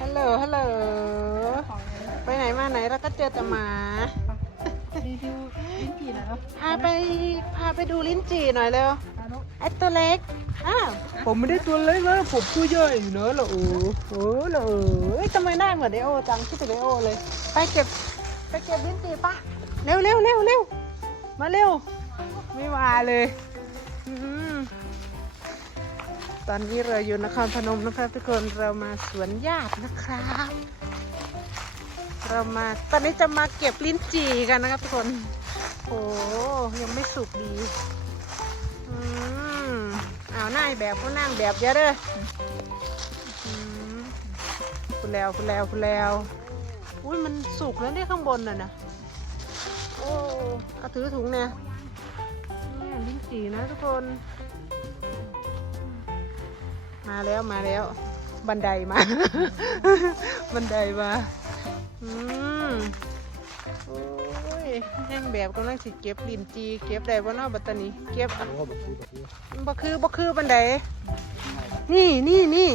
ฮัลโหล ฮัลโหล ไปไหนมาไหนแล้วก็เจอแต่หมารีวิวลิ้นจี่หน่อยเนาะพาไปพาไปดูลิ้นจี่หน่อยเร็วพานุไอ้ตัวเล็ก อ้าว ผมไม่ได้ตัวเล็กนะผมตัวใหญ่เนอะเหรอโอ้โหเหรอเอ้ยทำไมหน้าเหมือนไดโอจังคิดถึงไดโอเลย ไปเก็บไปเก็บลิ้นจี่ปะเร็วเร็วเร็วเร็วมาเร็ว ไม่มาเลยอืม ตอนนี้เราอยู่นครพนมนะครับทุกคนเรามาสวนญาตินะครับ เรามาตอนนี้จะมาเก็บลิ้นจี่กันนะครับทุกคน โอ้ยังไม่สุกดีอืมเอาหน้าแบบก็นั่งแบบเยอะเด้อคุณแล้วคุณแล้วคุณแล้วอุ้ยมันสุกแล้วเนี่ยข้างบนน่ะนะโอ้เอาถือถุงเนี่ยนี่ลิ้นจี่นะทุกคน มาแล้วมาแล้ว บันไดมา บันไดมาอืมโอ้ยแห้งแบบกำลังสิเก็บลิ้นจี เก็บได้บ่เนาะบัดตานี้เก็บอะบบคือแบบคือบ่คือบ่คือบันไดนี่นี่นี่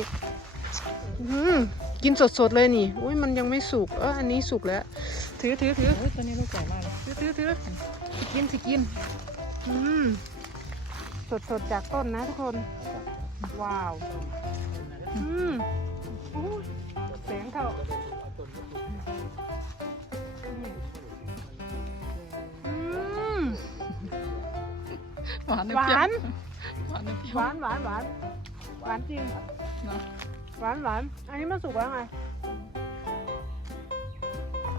อืมกินสดๆเลยนี่อุ้ยมันยังไม่สุกเอออันนี้สุกแล้ว ถือถือถือโอ้ยตัวนี้ลูกใหญ่มากเลยถือถือถือสิกินสิกินอืมสดสดๆจากต้นนะทุกคน ว้าว อืมอุ้ยแสงเข้าอืมหวานหวาน หวานเปรี้ยวหวานหวานหวานหวานจริงเนาะหวานหวาน อันนี้มันสุกแล้วไง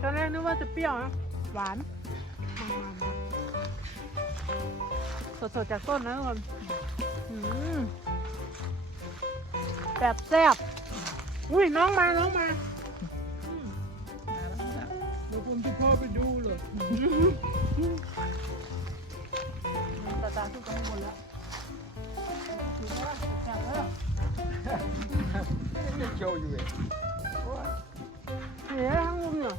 ตอนแรกนึกว่าจะเปรี้ยวนะ หวาน สดสดๆจากต้นนะทุกคนอืม แบบแซ่บอุ้ยน้องมาน้องมามาแล้วมาแล้วเดี๋ยวผมจะพาไปดูเลยตาตาทุกคนหมดแล้วถือว่าแซ่บเลยยังโชว์อยู่เลยเฮ้ยทั้งมุมเนี่ย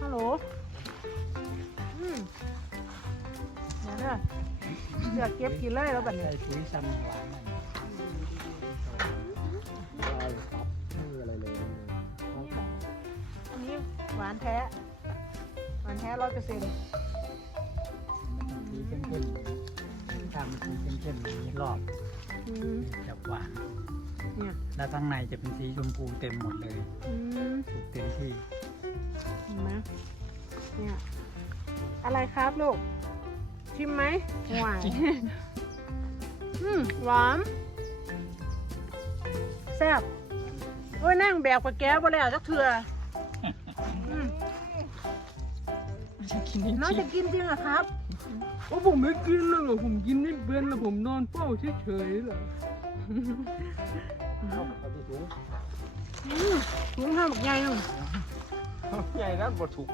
ฮัลโหลอืมเดี๋ยวเด้ออยากเก็บกินเลยแล้วแบบนี้ใส่ปุ๋ยซ้ำหวานนั่น วานแท้หวานแท้ร้อยเปอร์เซ็นต์มันต้องสีเข้มๆถ้ามันสีเข้มๆมีรอบอืมจะหวานเนี่ยแล้วข้างในจะเป็นสีชมพูเต็มหมดเลยอืมสุกเต็มที่เห็นไหมเนี่ยอะไรครับลูก ชิมไหมหวานอืมหวานแซ่บโอ้ยนั่งแบกไปแก้บ่แล้วจักเถื่ออื นลิ้นน้องจี่จะกินจริงเหรอครับโอ้ผมไม่กินแล้วเหรอผมกินไม่เป็นแล้วผมนอนเฝ้าเฉยๆเหรอเอาเอาที่ถุงลุงห้ามบอกใหญ่หนึ่งใหญ่แล้วบ่ถูก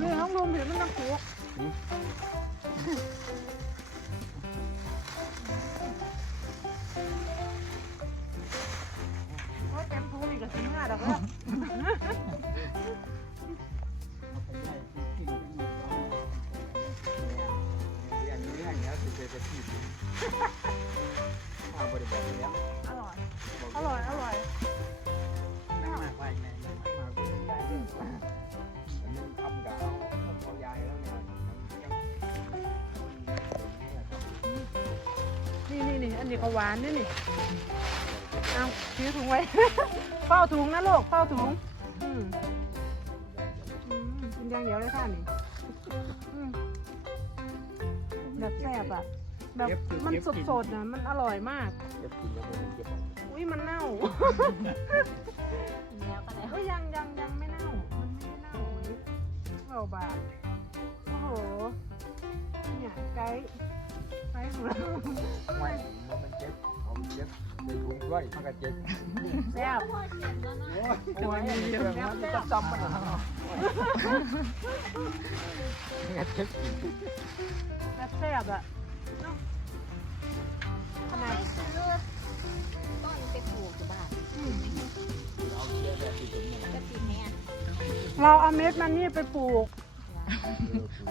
นี่ห้องรวมเห็นมันต้องถูกว่าเต็มทุงอีกกับสิบห้าดอกแล้ว บริบทแล้วอร่อย อร่อย อร่อยนั่งมากไปไงนั่งมากมาก็ได้เรื่องอันนี้ทำกับเอาเอายายแล้วเนี่ยยังนี่นี่นี่อันนี้ก็หวานนี่นี่เอาถือถุงไว้ เฝ้าถุงนะลูกเฝ้าถุง อืมอืมกินอย่างเดียวเลยค่ะนี่ แบบมันสดๆนะมันอร่อยมาก เก็บกินแล้วผมเก็บเอาอุ้ยมันเน่าแล้วก็แล้วก็ยังยังยังไม่เน่า มันไม่ได้เน่าเว้ยเราบาทโอ้โห เนี่ยไกด์ไกด์ของเราไม่มันเจ็บเอาเจ็บในถุงด้วยมันก็เจ็บแซ่บโอ้ยโอ้ยเจ็บมันก็จำมันเนี่ยเจ็บกินแบบแซ่บอะเนาะ ขนาดต้นไปปลูกอยู่บ้านอืมเอาเชื้อแบบที่ถุงนี่ก็ติดแม่เราเอาเม็ดมันนี่ไปปลูก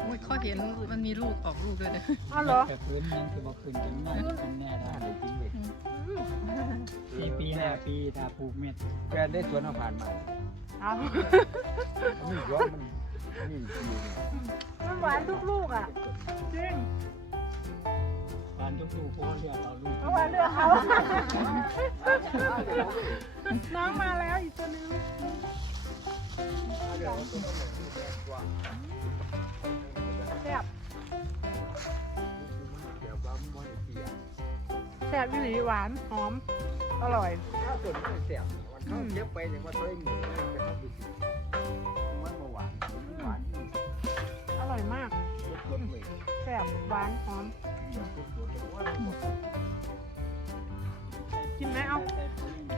โอ้ยเขาเห็นมันมีลูกออกลูกด้วยเด้ออ้าวเหรอแต่พื้นมันคือมาคืนกันแน่กันแน่ได้เลยจริงเลยอืปีปีห้าปีถ้าปลูกเม็ดแฟนได้สวนเอาผ่านมาเอานี่ย้อนมันนี่ปีนี่มันหวานทุกลูกอะจริง ผ่านทุกลูกเพราะว่าเลือกเอาลูกเพราะว่าเลือกเอาน้องมาแล้วอีกตัวนึงแซ่บแซ่บวิหลีหวานหอม อร่อยถ้าส่วนไม่เสียบวันเข้าเก็บไปอย่างว่าตัวเองหมูจะเข้าไปสิมันบ่หวานหวานอร่อยมากสดๆเลยแซ่บหวานหอม กินไหมเอา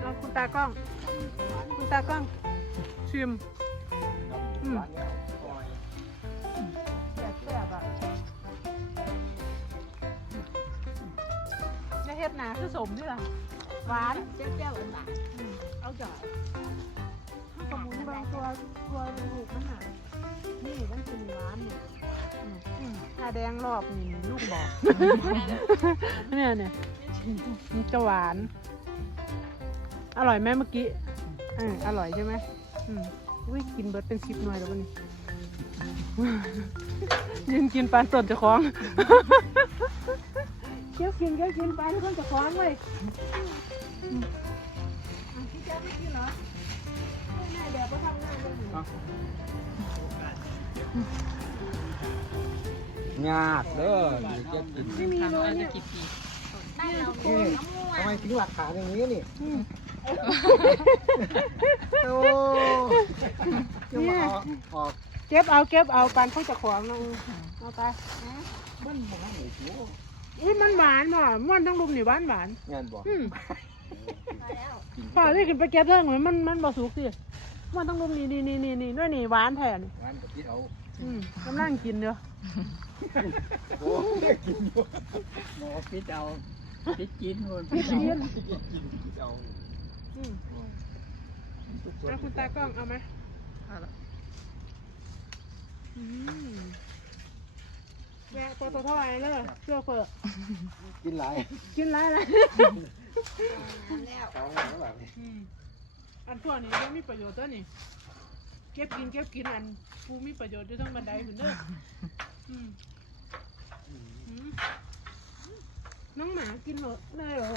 เอาคุณตากล้อง คุณตากล้อง ชิมอืมแซ่บแซ่บอะในเฮ็ดหนาคือสมด้วยล่ะหวานเจ้าเจ้าหวานอืมเอาจ่อยข้าว กระมุนบางตัวตัวลูกมันหนานี่มันกินหวานเนี่ยถ้าแดงรอบนี่ลูกบอก เนี่ยเนี่ยมันจะหวาน อร่อยไหมเมื่อกี้อออร่อยใช่ไหมอืมอุ้ยกินเบิร์ดเป็นสิบหน่วยแล้ววันนี้ยืนกินปลาสดจะคล้องเกี้ยวกินเกี้ยวกินปลาที่คนจะคล้องเลย ยยากเด้อนี่จะกินไม่มีเลยทำเนี่จะยกี่ปีได้เราโกนน้ำมูกทำไมถึงหลักฐานอย่างนี้นี่อืมโอ้จะมาเอาออกเก็บเอาเก็บเอาปลาเขาเจะคล้าของนะเอาไปมันบ่ให้หมูอุ้ยมันหวานว่ะมันต้องรุมนี่หวานหวานงานบอกอืมมาแล้วป่าที่กินไปเก็บเรื่องเหมือนมันมันบ่สุกสิ มันต้องรุมนี่นี่นี่นี่นี่ด้วยนี่หวานแทนงานกับที่เอาอืมกำลังกินเด้อโอ้กินอยู่หมอพิษเอาพิษกินคนพี่กินพิษกินพิษเอาอืมเอาคุณตากล้องเอาไหมเอาละอืมแวะปตทไอ้เลยเชื่อเฟอร์กินหลายกินไรเลยแล้วสองอย่างแบบนี้อืม อันพวกนี้ก็มีประโยชน์ตัวนี่เก็บกินเก็บกินอันผู้มีประโยชน์อยู่ทั้งบันไดเหมือนเด้ออืมอืมน้องหมากินเหรอได้เหรอ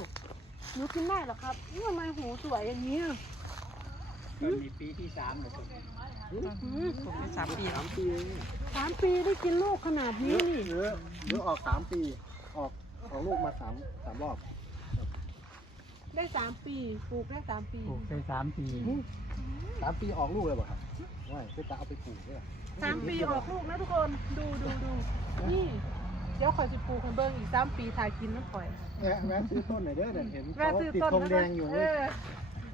หนูกินได้เหรอครับนี่ทำไมหูสวยอย่างนี้อะมันมีปีที่สามเลยครับอืมปลูกไปสามปีสามปีเองสามปีได้กินลูกขนาดหรืนี้อนี่หรือหรือออกสามปี ออกออกลูกมาสามสามรอบ ได้สามปีปลูกได้สามปีปลูกไปสามปีสามปีออกลูกเลยป่ะครับว่าคือจะเอาไปปลูกด้วยสามปีออกลูกนะทุกคนดูดูดูนี่เดี๋ยวข่อยจะปลูกให้เบิ่งอีกสามปีถ่ายกินน้ำข่อยแวะแวะซื้อต้นหน่อยเด้อเดี๋ยวเห็นแม่เขาซื้อติดต้นธงแดงอยู่เอเลยอ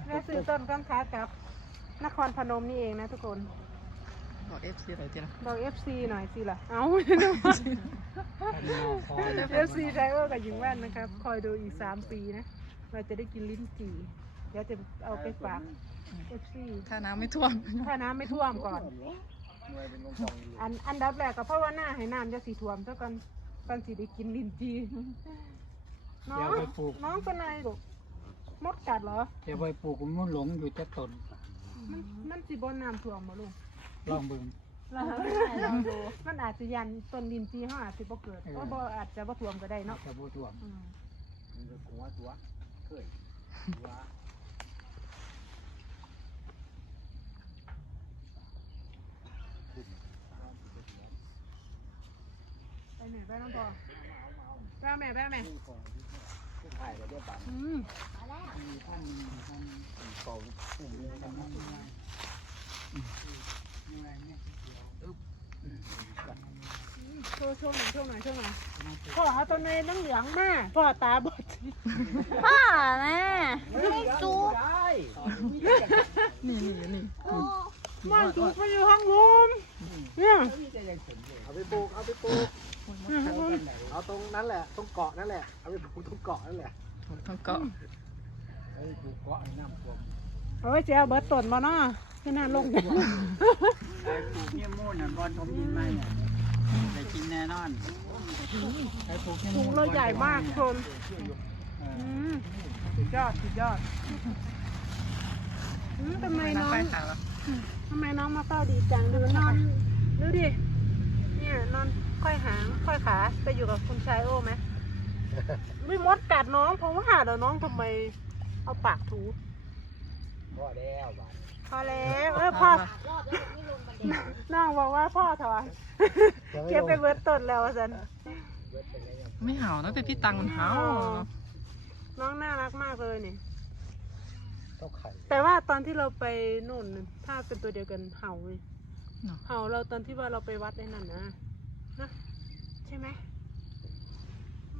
แม่ซื้อต้นก้อนค้ากับ นครพนมนี่เองนะทุกคนบอกเอฟซีอะไรจีนะบอก FC หน่อยสิล่ะเอาเอฟซีไดเออร์กับหญิงแว่นนะครับ คอยดูอีกสามปีนะ เราจะได้กินลิ้นจี่เดี๋ยวจะเอาไปฝาก FC ถ้าน้ำไม่ท่วม ถ้าน้ำไม่ท่วมก่อน หน่วยเป็นกองกองอยู่อันอันดับแรกก็เพราะว่าหน้าให้น้ำจะสีท่วมซะก่อนก่อนสิได้กินลิ้นจีน้องน้องเป็นไงลูกมดกัดเหรอ เดี๋ยวไปปลูกมันหลงอยู่จะต้นมันมันสิบนน้ำท่วมมาลูกลองเบิ่งลองดูมันอาจจะยันต้นลิ้นจีเขาอาจจะบ่เกิดก็บ่อาจจะบ่ท่วมก็ได้เนาะจะบูถ่วงอืม มันจะหัวตัว เคยหัวไปไหนไปน้องพอไปเอาแม่ไปเอาแม่นี่ก่อนที่ถ่ายแล้วได้บัตรอืมมาแล้วมีท่านท่านเก่าปุ่มนี้กันนั่งง่ายง่ายเนี่ย โชว์โชว์หน่อยโชว์หน่อยโชว์หน่อยพ่อเอาต้นไม้น้ำเหลืองมาพ่อตาบอดพ่อแม่ไม่จูบได้นี่นี่นี่โอ้มันจุกมันอยู่ข้างลุมเนี่ยเอาไปปลูกเอาไปปลูกเอาตรงนั้นแหละตรงเกาะนั่นแหละเอาไปปลูกตรงเกาะนั่นแหละทั้งเกาะเอาไปปลูกเกาะให้น้ำท่วมโอ้ยเจ้าเบิดต้นมาเนาะคือน่าลงไอ้ปลูกเนี่ยมูนน่ะบอลทมยินไหมเนี่ย ได้กินแน่นอนไอ้ปลูกเนี่ยถุงเราใหญ่มากคนเออือมสุดยอดสุดยอดอืมทำไมน้องไปขาแล้วทำไมน้องมาเฝ้าดีจังดูนอนดูดิเนี่ยนอนค่อยหางค่อยขาไปอยู่กับคุณชายโอ้ไหมไม่มดกัดน้องเพราะว่าเดี๋ยวน้องทำไมเอาปากถู พ่อแล้วบ้านพอแล้วเออพ่อน้องบอกว่าพ่อถอยเก็บไปเบิดต้นแล้วสันเบิดไปแล้วยังไม่เห่าตั้งแต่พี่ตังมันเห่าน้องน่ารักมากเลยนี่เท่าไข่แต่ว่าตอนที่เราไปนู่นน่ะถ้าเป็นตัวเดียวกันเห่าเลยเนาะเห่าเราตอนที่ว่าเราไปวัดไอ้นั่นนะนะใช่ไหม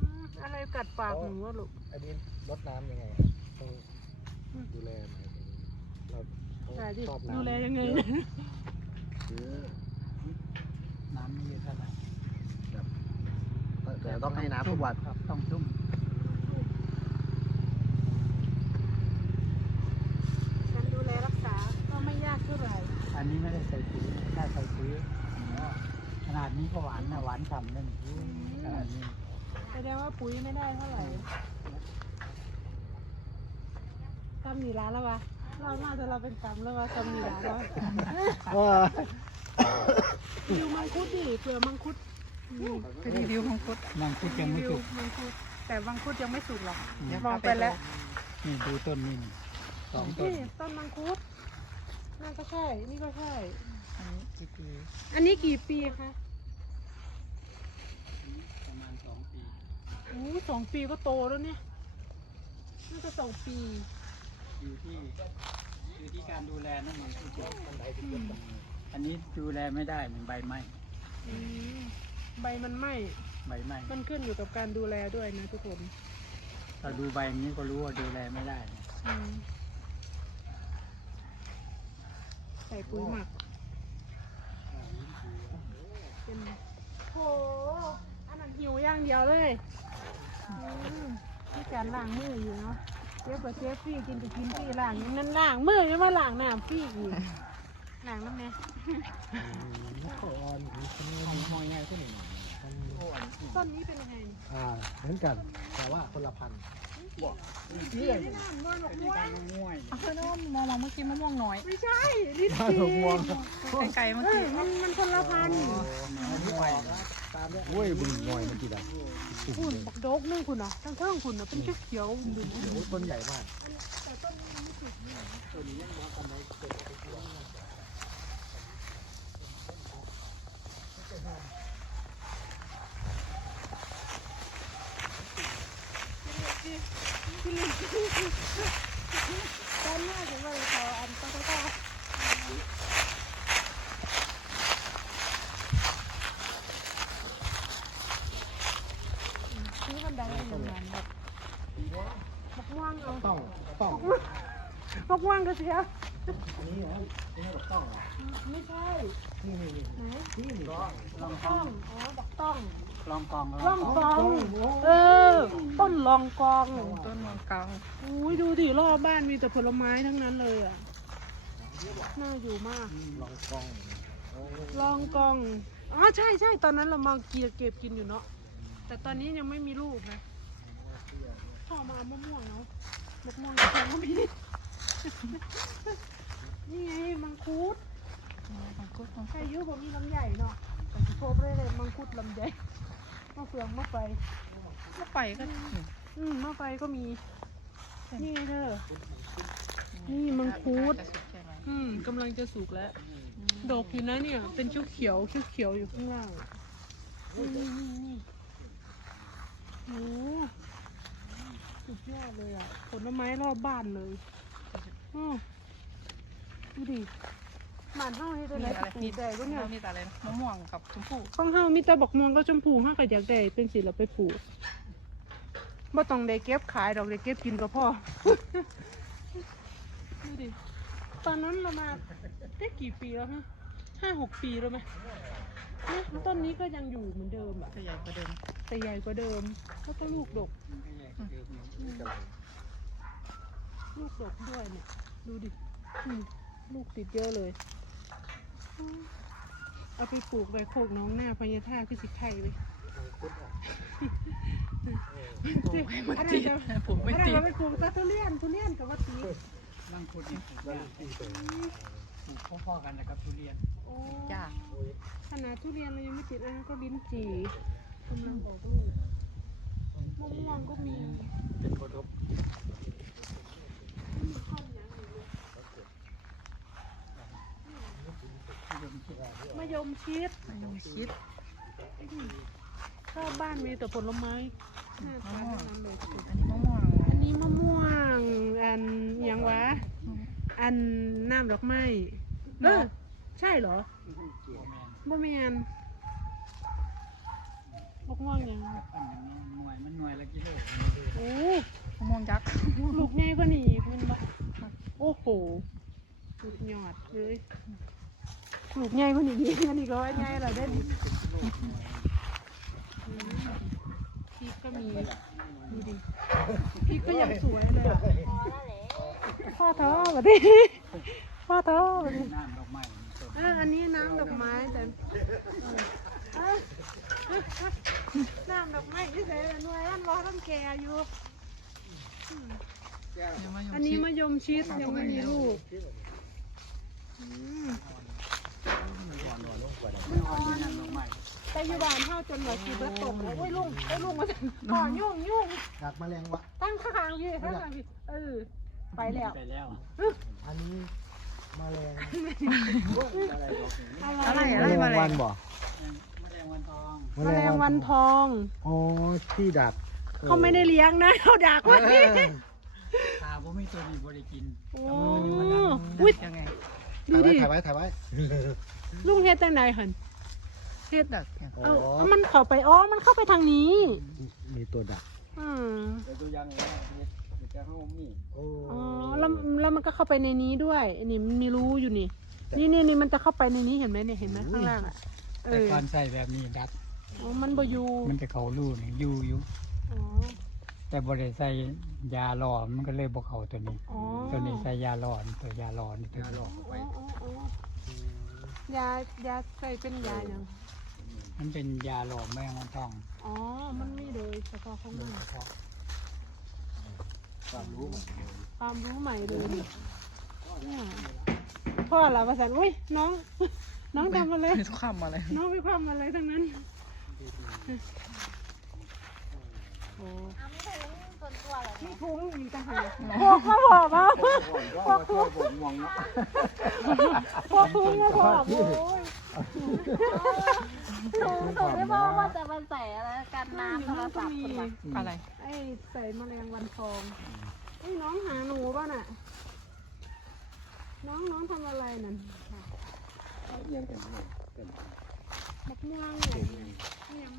อืมอะไรกัดปากหนูวะลูกอันนี้รดน้ำยังไงต้องดูแลไหมเรา ใช่ดิชอบน้ำ ดูแลยังไงน้ำนี่เท่าไหร่แต่ต้องให้น้ำทุกวันครับ ต้องชุ่มการดูแลรักษาก็ไม่ยากเท่าไหร่อันนี้ไม่ได้ใส่ปุ๋ยถ้าใส่ปุ๋ยขนาดนี้ก็หวานนะหวานฉ่ำนั่นขนาดนี้แสดงว่าปุ๋ยไม่ได้เท่าไหร่ทำหนีร้านแล้ววะ เราน่าจะเราเป็นกรรมแล้ววะทำหนีร้านแล้วดูมังคุดดิเปลือกมังคุดอืมไปรีวิวของคุดมังคุดยังไม่สุกมังคุดแต่มังคุดยังไม่สุกหรอกเดี๋ยวมองพาไปแล้วนี่ดูต้นนี่นี่สองต้นนี่ต้นมังคุดนั่นก็ใช่ นี่ก็ใช่ อันนี้กี่ปี อันนี้กี่ปีคะประมาณสองปีโอ้สองปีก็โตแล้วเนี่ยน่าจะสองปี อยู่ที่อยู่ที่การดูแลนั่นเองอันนี้ดูแลไม่ได้มันใบไหม้อืมใบมันไหม้ใบไหม้มันขึ้นอยู่กับการดูแลด้วยนะทุกคนเราดูใบอย่างนี้ก็รู้ว่าดูแลไม่ได้อืมใส่ปุ๋ยหมักเป็นโหอันนั้นหิวอย่างเดียวเลยอืมที่การล้างมืออยู่เนาะ เจ๊กับเจ๊ฟรี่กินกับกินฟรี่ล้างอย่างนั้นล้างมือยังว่าล้างน้ำฟรี่อีกล้างน้ำเนี่ยอ่อนหอยง่ายขึ้นหน่อยต้นนี้เป็นยังไงอ่าเหมือนกัน แต่ว่าคนละพันธุ์นี่นี่น้ำนวลม่วงง่วยเอาเพื่อนมองมองเมื่อกี้มะม่วงน้อย ไม่ใช่ลิ้นจี่ไกลๆเมื่อกี้มันมันคนละพันธุ์อันนี้ออกตาม โอ้ยบึงหน่อยมันกี่ดอกคุณบักโดกนึงคุณอะทั้งเทิงคุณอะเป็นเขียวๆดูโอ้ยต้นใหญ่มากต้นหน้าจะว่าเขาอันต้นต้นนี่มันดังอย่างนั้นแบบบักม่วงเอา ต้องต้อง บักม่วงก็เสียนนี้เหรอนี่แบบต้องเหรอไม่ใช่ นี่นี่นี่ไหนนี่นี่ลองต้องอ๋อบักต้องลองกองลองกองเออ ต้นลองกองต้นมองกลางอุ้ยดูดิรอบบ้านมีแต่ผลไม้ทั้งนั้นเลยอะน่าอยู่มากลองกองลองกองอ๋อใช่ใช่ตอนนั้นเรามาเกียเก็บกินอยู่เนาะแต่ตอนนี้ยังไม่มีลูกนะพ่อมามะม่วงเนาะมะม่วงกระเทียมก็มี นี่ไงมังคุดมังคุดมังใครคุดอยุ่ผมมีลำใหญ่เนาะแต่สิโคบเลยเลยมังคุดลำใหญ่มะเฟืองมะไฟก็ไปก็นี่อืมมะไฟก็มี นี่ไงเธอ นี่มังคุด จะสุกใช่ไหมอืมกำลังจะสุกแล้ว ดอกอยู่นะเนี่ย เป็นเขียวเขียวเขียวๆอยู่ข้างล่างนี่นี่นี่นี่โอ้สุดยอดเลยอะ ผลไม้รอบบ้านเลย อ้อดูดิหมานเฮาเฮ็ดมีอะไรอะไรปลูมีกได้บ่เนี่ยมีแต่อะไรนะมะม่วงกับชมพู่ของเฮามีแต่บักม่วงก็ชมพูเฮาก็อยากได้เป็นสิเราไปปลูกบ่ต้องได้เก็บขายดอกได้เก็บกินก็พอดูดิตอนนั้นเรามาได้กี่ปีแล้วฮะห้าหกปีแล้วไหมฮะต้นนี้ก็ยังอยู่เหมือนเดิมอะจะใหญ่กว่าเดิมแต่ใหญ่กว่าเดิมแล้วก็ลูกดก ลูกดกด้วยเนี่ย ดูดิอืมลูกติดเยอะเลยอืมเอาไปปลูกไว้โคกน้องหน้าพญาท่าคือสิไข่เลยผมไม่ติดผมไม่ไม่ติดเราไปปลูกแต่ทุเรียนทุเรียนกับวัตถุมังคุดนี่ปลูกยากปลูกพ่อๆกันนะครับทุเรียนโอ้จ้าขนาดทุเรียนเรายังไม่ติดอันนั้นก็ลิ้นจี่กำลังบอกลูกมะม่วงก็มีเป็นคนทบ มะยมชิดไม่ต้องคิดชอบบ้านมีแต่ผลไม้หน้าตาทั้งนั้นเลยอันนี้มะม่วงอันนี้มะม่วง อันหยังวะ อันน้ำดอกไม้เออใช่เหรอโบแมนบ่แมนมะม่วงหยัง มันหน่วยมันหน่วยละกิโล โอ้ มะม่วงยักษ์ ลูกใหญ่กว่านี้อีกมันบ่โอ้โหสุดยอดเลยลูก ใหญ่กว่านี้อีกอันนี้ก็ว่าใหญ่แล้วเด้นอืมพริกก็มีดูดิพริกก็ยังสวยเลยอะพ่อท้อแบบนี้พ่อท้อแบบนี้น้ำดอกไม้อะอันนี้น้ำดอกไม้แต่เออเออน้ำดอกไม้ที่ใส่หน่วยอันรอต้องแก่อยู่ อันนี้มะยมชิดยังไม่มีลูกอืม ไม่อ่อนนี่น้ำดอกไม้แต่อยู่บ้านเฮาจนว่าสิเบิดตกแล้วโอ้ยลุงโอ้ยลุงมาต่อยุ่งยุ่งดักแมลงวะตั้งข้างๆพี่ข้างๆพี่เออไปแล้วไปแล้ว อันนี้แมลงอะไรอะไรมาวันเลยบ่แมลงวันทองแมลงวันทองอ๋อที่ดักเขาไม่ได้เลี้ยงนะเขาดักไว้เออขาบ่มีตัวนี้บ่ได้กินโอ้อุ้ยยังไง ดูดิถ่ายไว้ถ่ายไว้ลุงเฮ็ดจังไดหั่นเฮ็ดดักอย่างอ๋อเอาเอามันเข้าไปอ๋อมันเข้าไปทางนี้มีตัวดักอืมเดี๋ยวตัวยังเลยเดี๋ยวจะห้องมีโอ้อ๋อแล้วแล้วมันก็เข้าไปในนี้ด้วยนี่มันมีรูอยู่นี่ นี่นี่นี่มันจะเข้าไปในนี้เห็นไหมเนี่ยเห็นไหมข้างล่างอะเอแต่อก่อนใส่แบบนี้ดัดอ๋อมันบ่อยู่มันจะเขารูนี่อยู่อยู่อ๋อ แต่บ่ได้ใส่ยาหลอมมันก็เลยบ่เข้าตัวนี้ อ๋อตัวนี้ใส่ยาหลอนตัวยาหลอนตัวยาหลอนอ๋ออ๋ออ๋อยายาใส่เป็นยาอย่างมันเป็นยาหลอมแมงวันทองอ๋อ มันมีโดยเฉพาะของมันความรู้ความรู้ใหม่เลยเนี่ยพ่อเหรอประสันอุ้ยน้อง น้องทำอะไรทุกคำมาเลยน้องไปความอะไรทั้งนั้น พวกมาบอกมาพวกทุ่งผมมองเนาะพวกทุ่งมาบอกโอ้ยหนูหนูไม่บอกว่าจะมาใส่อะไรกันน้ำโทรศัพท์คนละอะไร ไอ้ใส่แมลงวันทองไอ้น้องหาหนูป่ะน่ะ น้องน้องทำอะไรนั่นยังเป็นเป็นมะม่วงเนี่ยยัง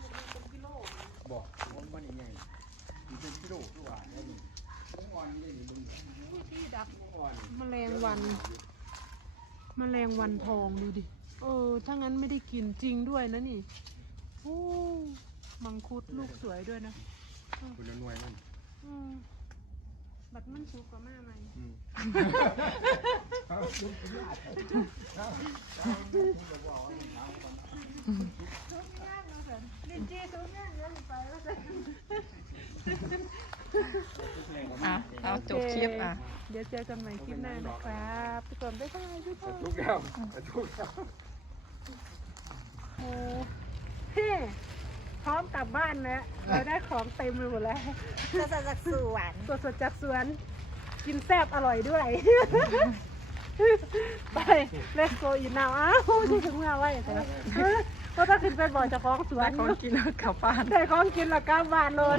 ไม่บอกมันยังไงมันเป็นกิโลทุกวันแล้วนี่อ่อนได้นี่มึงที่ดักอ่อนแมลงวัน แมลงวันทองดูดิ เออ ถ้างั้นไม่ได้กินจริงด้วยนะนี่โอ้มังคุดลูกสวยด้วยนะคุณละหน่วยมันอืมบัดมันสุกกว่าแม่ไหมดิจีสุกเนี่ยเดี๋ยวไปแล้วกัน อะเอาจบคลิปอะ เดี๋ยวเจอกันใหม่คลิปหน้านะครับทุกคนบ๊ายบายทุกคนทุกแล้วทุกแล้วโอ้เฮ้พร้อมกลับบ้านแล้วเราได้ของเต็มไปหมดแล้วจะจะจากสวนสดสดๆจากสวน กินแซ่บอร่อยด้วย ไป let's go eat now อ้าวที่ถึงเมื่อไหร่ แต่ก็ต้องขึ้นไปบอกเจ้าของสวได้นของกินแล้วกลับบ้าน ได้ของกินและกลับบ้านเลย